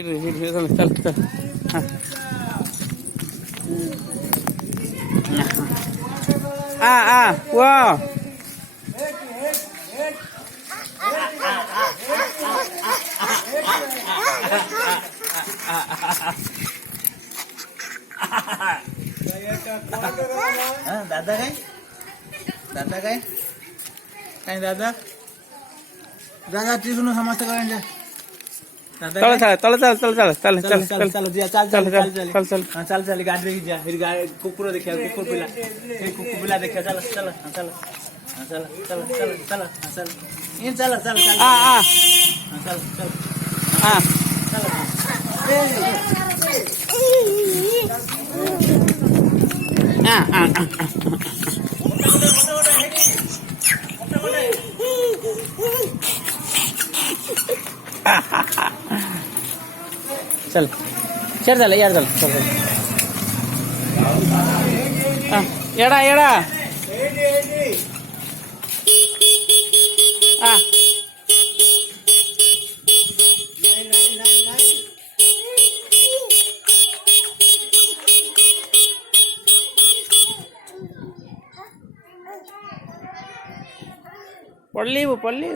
चल चल चल वा दादा काय दादा काय काय दादा दादा तिथून समजतं काय चल चल चल चल चल चल चल चल चल चल चल चल गाड़ी देखी जा फिर गाड़ी कुकुर देखा कुकुर पिला कुकुर पिला देखा चल चल चल चल चल चल चल चल ये चल चल चल चल चल चल चल झालं यार चल चल येडा येडा पडली पडली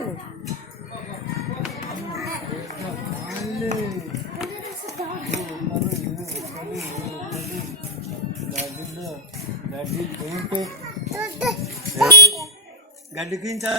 गाड़ी